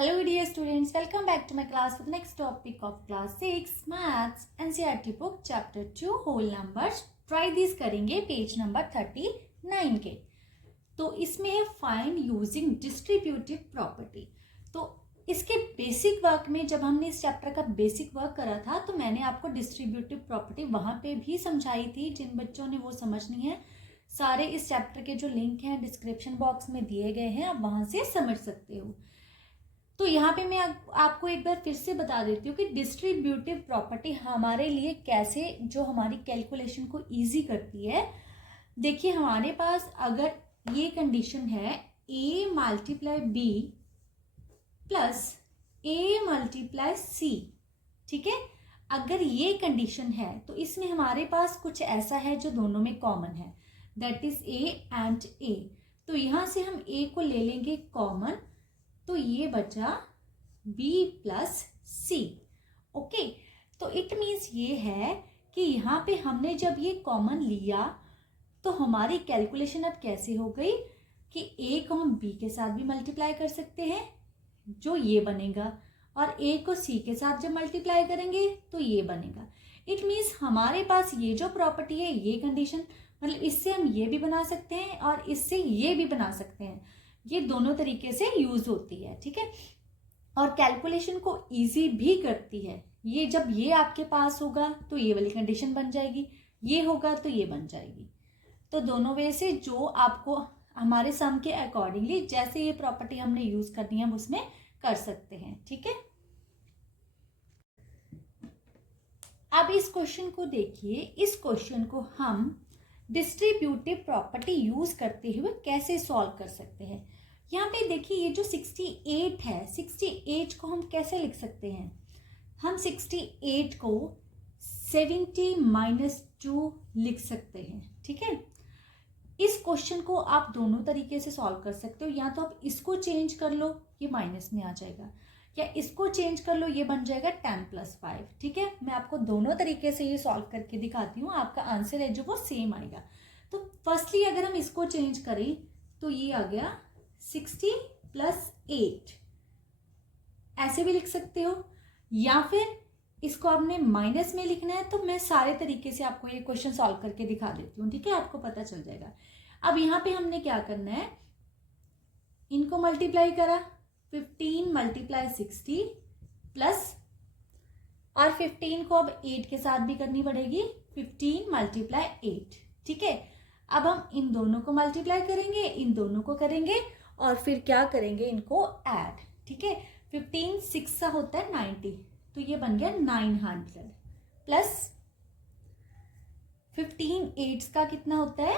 Hello dear students, welcome back to my class with next topic of class 6 Maths NCERT book chapter 2 whole numbers. Try this करेंगे page number 39 के। तो इसमें है find using distributive property. तो इसके basic work में जब हमने इस चैप्टर का बेसिक वर्क करा था तो मैंने आपको डिस्ट्रीब्यूटिव प्रॉपर्टी वहां पे भी समझाई थी। जिन बच्चों ने वो समझनी है सारे इस चैप्टर के जो लिंक हैं डिस्क्रिप्शन बॉक्स में दिए गए हैं, आप वहां से समझ सकते हो। तो यहाँ पे मैं आपको एक बार फिर से बता देती हूँ कि डिस्ट्रीब्यूटिव प्रॉपर्टी हमारे लिए कैसे जो हमारी कैलकुलेशन को इजी करती है। देखिए हमारे पास अगर ये कंडीशन है a multiply b plus a multiply c, ठीक है। अगर ये कंडीशन है तो इसमें हमारे पास कुछ ऐसा है जो दोनों में कॉमन है, that is a and a। तो यहाँ से हम a को ले लेंगे कॉमन, तो ये बचा b प्लस c। ओके, तो इट मीन्स ये है कि यहाँ पे हमने जब ये कॉमन लिया तो हमारी कैलकुलेशन अब कैसे हो गई कि a को हम b के साथ भी मल्टीप्लाई कर सकते हैं जो ये बनेगा, और a को c के साथ जब मल्टीप्लाई करेंगे तो ये बनेगा। इट मीन्स हमारे पास ये जो प्रॉपर्टी है, ये कंडीशन, मतलब इससे हम ये भी बना सकते हैं और इससे ये भी बना सकते हैं। ये दोनों तरीके से यूज होती है, ठीक है, और कैलकुलेशन को इजी भी करती है। ये जब ये आपके पास होगा तो ये वाली कंडीशन बन जाएगी, ये होगा तो ये बन जाएगी। तो दोनों वे से जो आपको हमारे सम के अकॉर्डिंगली जैसे ये प्रॉपर्टी हमने यूज करनी है हम उसमें कर सकते हैं, ठीक है। अब इस क्वेश्चन को देखिए, इस क्वेश्चन को हम डिस्ट्रीब्यूटिव प्रॉपर्टी यूज करते हुए कैसे सॉल्व कर सकते हैं। यहाँ पे देखिए ये जो 68 है, 68 को हम कैसे लिख सकते हैं। हम 68 को 70-2 लिख सकते हैं, ठीक है। इस क्वेश्चन को आप दोनों तरीके से सॉल्व कर सकते हो, या तो आप इसको चेंज कर लो, ये माइनस में आ जाएगा, या इसको चेंज कर लो, ये बन जाएगा 10 + 5, ठीक है। मैं आपको दोनों तरीके से ये सॉल्व करके दिखाती हूँ, आपका आंसर है जो वो सेम आएगा। तो फर्स्टली अगर हम इसको चेंज करें तो ये आ गया 60 + 8, ऐसे भी लिख सकते हो, या फिर इसको आपने माइनस में लिखना है तो मैं सारे तरीके से आपको ये क्वेश्चन सॉल्व करके दिखा देती हूँ, ठीक है, आपको पता चल जाएगा। अब यहाँ पे हमने क्या करना है, इनको मल्टीप्लाई करा, 15 × 60 प्लस, और 15 को अब 8 के साथ भी करनी पड़ेगी, 15 × 8, ठीक है। अब हम इन दोनों को मल्टीप्लाई करेंगे, इन दोनों को करेंगे और फिर क्या करेंगे, इनको ऐड, ठीक है। 15 6 होता है 90, तो ये बन गया 900 प्लस 15 8 का कितना होता है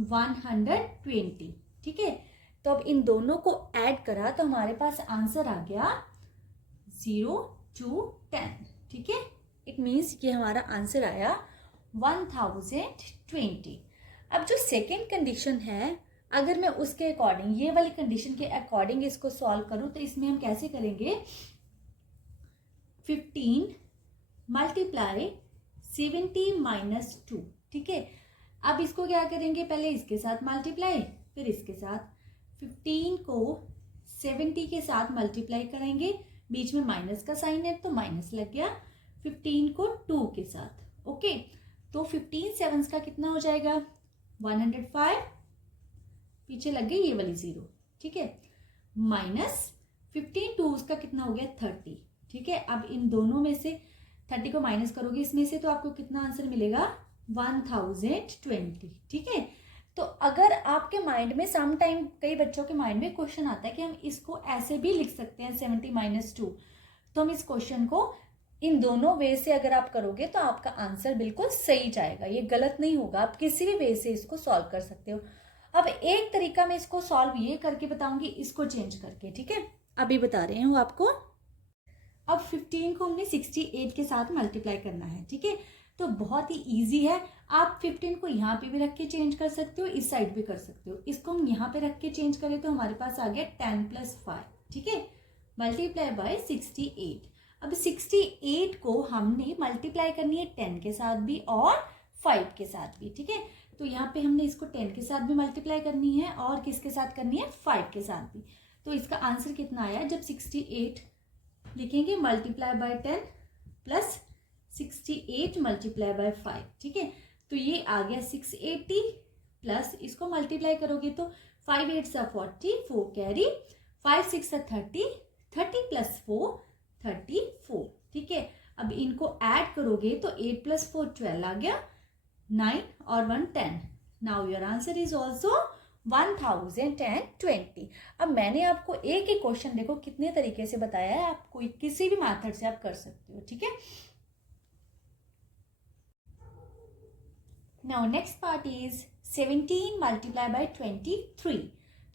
120, ठीक है। तो अब इन दोनों को ऐड करा तो हमारे पास आंसर आ गया 0 to 10, ठीक है। इट मीन्स ये हमारा आंसर आया 1020। अब जो सेकेंड कंडीशन है, अगर मैं उसके अकॉर्डिंग, ये वाली कंडीशन के अकॉर्डिंग इसको सॉल्व करूं तो इसमें हम कैसे करेंगे, 15 × 70 - 2, ठीक है। अब इसको क्या करेंगे, पहले इसके साथ मल्टीप्लाई फिर इसके साथ, 15 को 70 के साथ मल्टीप्लाई करेंगे, बीच में माइनस का साइन है तो माइनस लग गया, 15 को 2 के साथ, ओके। तो 15 7 का कितना हो जाएगा 105, पीछे लग गई ये वाली 0, ठीक है, माइनस 15 2 का कितना हो गया 30, ठीक है। अब इन दोनों में से 30 को माइनस करोगे इसमें से तो आपको कितना आंसर मिलेगा 1020, ठीक है। तो अगर आपके माइंड में सम टाइम कई बच्चों के माइंड में क्वेश्चन आता है कि हम इसको ऐसे भी लिख सकते हैं 70 - 2, तो हम इस क्वेश्चन को इन दोनों वे से अगर आप करोगे तो आपका आंसर बिल्कुल सही जाएगा, ये गलत नहीं होगा। आप किसी भी वे से इसको सॉल्व कर सकते हो। अब एक तरीका मैं इसको सॉल्व ये करके बताऊंगी, इसको चेंज करके, ठीक है, अभी बता रही हूँ आपको। अब 15 को हमने 68 के साथ मल्टीप्लाई करना है, ठीक है, तो बहुत ही इजी है। आप 15 को यहाँ पे भी रख के चेंज कर सकते हो, इस साइड भी कर सकते हो। इसको हम यहाँ पे रख के चेंज करें तो हमारे पास आ गया 10 + 5, ठीक है, मल्टीप्लाई बाय 68। अब 68 को हमने मल्टीप्लाई करनी है 10 के साथ भी और 5 के साथ भी, ठीक है। तो यहाँ पे हमने इसको 10 के साथ भी मल्टीप्लाई करनी है और किसके साथ करनी है 5 के साथ भी। तो इसका आंसर कितना आया, जब 68 लिखेंगे multiply by 10 plus 68 multiply by 5, ठीक है। तो ये आ गया 680 प्लस इसको मल्टीप्लाई करोगे तो 5 8 सा 40, 4 कैरी, 5 6 सा 30, 30 प्लस 4 34, ठीक है। अब इनको ऐड करोगे तो 8 प्लस 4 12 आ गया, 9 और 1 10। Now your answer is also 1020। अब मैंने आपको एक ही क्वेश्चन देखो कितने तरीके से बताया है, आप कोई किसी भी मेथड से आप कर सकते हो, ठीक है। Now next part is 17 multiply by 23।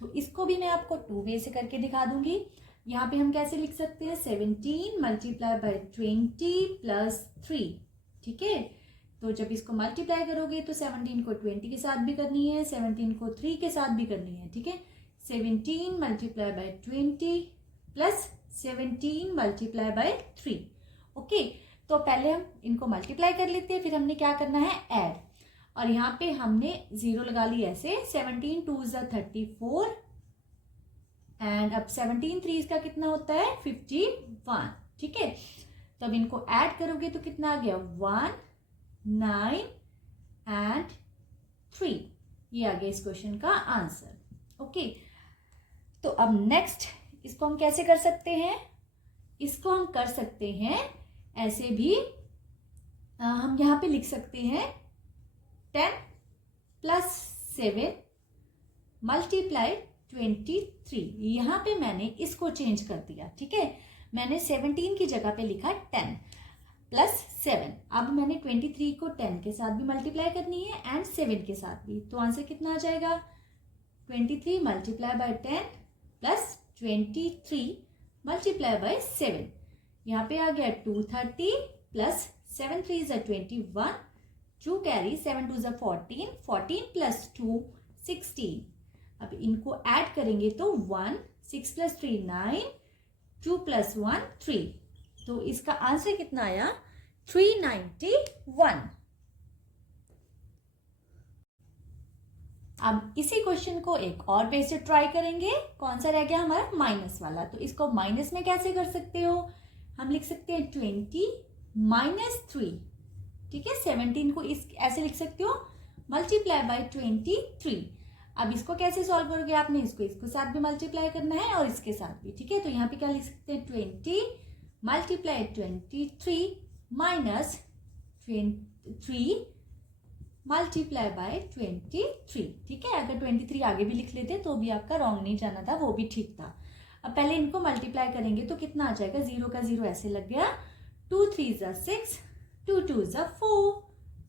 तो इसको भी मैं आपको 2 वे से करके दिखा दूंगी। यहाँ पे हम कैसे लिख सकते हैं, 17 मल्टीप्लाई बाय 20 प्लस 3, ठीक है। तो जब इसको मल्टीप्लाई करोगे तो 17 को 20 के साथ भी करनी है, 17 को 3 के साथ भी करनी है, ठीक है। 17 multiply by 20 plus 17 multiply by 3, okay. तो पहले हम इनको मल्टीप्लाई कर लेते हैं, फिर हमने क्या करना है, ऐड। और यहाँ पे हमने 0 लगा ली ऐसे, 17 2 ज़ा 34 एंड अब 17 3 का कितना होता है 51, ठीक है। तो अब इनको ऐड करोगे तो कितना आ गया 1 9 एंड 3, ये आ गया इस क्वेश्चन का आंसर, ओके। तो अब नेक्स्ट इसको हम कैसे कर सकते हैं, इसको हम कर सकते हैं ऐसे भी, हम यहाँ पे लिख सकते हैं 10 प्लस 7 मल्टीप्लाई 23। यहाँ पे मैंने इसको चेंज कर दिया, ठीक है। मैंने 17 की जगह पे लिखा 10 प्लस 7। अब मैंने 23 को 10 के साथ भी मल्टीप्लाई करनी है एंड 7 के साथ भी, तो आंसर कितना आ जाएगा 23 multiply by 10 plus 23 multiply by 7। यहाँ पे आ गया 230 प्लस 7 3 ज़ा 21, 2 कैरी, 7 2 ज़ा 14, 14 प्लस 2 16। अब इनको ऐड करेंगे तो 1 6 प्लस 3 9, 2 प्लस 1 3। तो इसका आंसर कितना आया 391। अब इसी क्वेश्चन को एक और वे से ट्राई करेंगे। कौन सा रह गया हमारा, माइनस वाला। तो इसको माइनस में कैसे कर सकते हो, हम लिख सकते हैं 20 माइनस 3, ठीक है। 17 को इस ऐसे लिख सकते हो मल्टीप्लाई बाय 23। अब इसको कैसे सॉल्व करोगे, आपने इसको साथ भी मल्टीप्लाई करना है और इसके साथ भी, ठीक है। तो यहाँ पे क्या लिख सकते हैं 20 मल्टीप्लाई 23 माइनस 3 मल्टीप्लाई बाय 23, ठीक है। अगर 23 आगे भी लिख लेते तो भी आपका रॉन्ग नहीं जाना था, वो भी ठीक था। अब पहले इनको मल्टीप्लाई करेंगे तो कितना आ जाएगा, 0 का 0 ऐसे लग गया, 2 3 ज़ा 6, 2 2 ज़ा 4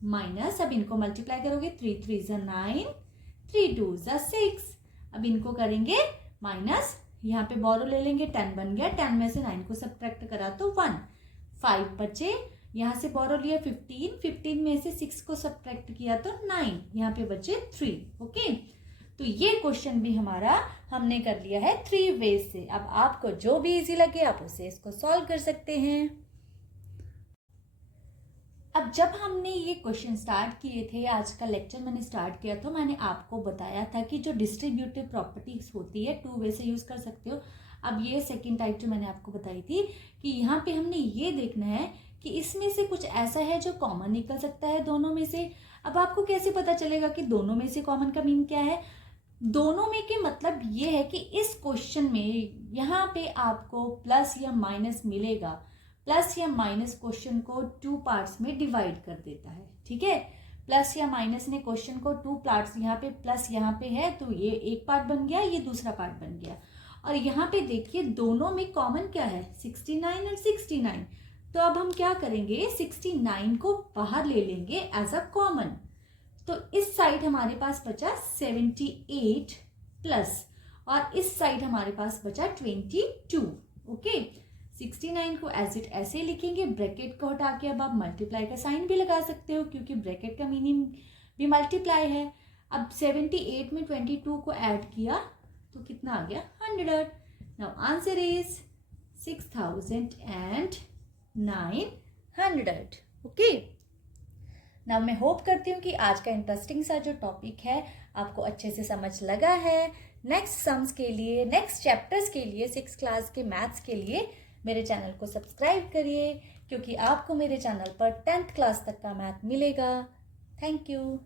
माइनस, अब इनको मल्टीप्लाई करोगे 3 3 ज़ा 9, 3 2 ज़ा 6। अब इनको करेंगे माइनस, यहाँ पे बोरो ले लेंगे, 10 बन गया, 10 में से 9 को सब्ट्रैक्ट करा तो 1, 5 बचे, यहाँ से बोरो लिया 15, 15 में से 6 को सब्ट्रैक्ट किया तो 9, यहाँ पे बचे 3, ओके। तो ये क्वेश्चन भी हमारा हमने कर लिया है 3 वेज से। अब आपको जो भी इजी लगे आप उसे इसको सॉल्व कर सकते हैं। अब जब हमने ये क्वेश्चन स्टार्ट किए थे, आज का लेक्चर मैंने स्टार्ट किया तो मैंने आपको बताया था कि जो डिस्ट्रीब्यूटिव प्रॉपर्टीज होती है 2 वे से यूज़ कर सकते हो। अब ये सेकंड टाइप जो मैंने आपको बताई थी कि यहाँ पे हमने ये देखना है कि इसमें से कुछ ऐसा है जो कॉमन निकल सकता है दोनों में से। अब आपको कैसे पता चलेगा कि दोनों में से कॉमन का मीन क्या है, दोनों में के मतलब ये है कि इस क्वेश्चन में यहाँ पे आपको प्लस या माइनस मिलेगा। प्लस या माइनस क्वेश्चन को 2 पार्ट्स में डिवाइड कर देता है, ठीक है। प्लस या माइनस ने क्वेश्चन को 2 पार्ट्स, यहाँ पे प्लस यहाँ पे है तो ये एक पार्ट बन गया, ये दूसरा पार्ट बन गया। और यहाँ पे देखिए दोनों में कॉमन क्या है 69 और 69। तो अब हम क्या करेंगे 69 को बाहर ले लेंगे एज अ कॉमन। तो इस साइड हमारे पास बचा 78 प्लस और इस साइड हमारे पास बचा 22, ओके। 69 को एज इट ऐसे लिखेंगे, ब्रैकेट को हटा के अब आप मल्टीप्लाई का साइन भी लगा सकते हो क्योंकि ब्रैकेट का मीनिंग भी मल्टीप्लाई है। अब 78 में 22 को ऐड किया तो कितना आ गया 100। Now answer is 6900, okay. मैं होप करती हूँ कि आज का इंटरेस्टिंग सा जो टॉपिक है आपको अच्छे से समझ लगा है। नेक्स्ट सम्स के लिए, नेक्स्ट चैप्टर्स के लिए, 6th क्लास के मैथ्स के लिए मेरे चैनल को सब्सक्राइब करिए, क्योंकि आपको मेरे चैनल पर 10th क्लास तक का मैथ मिलेगा। Thank you.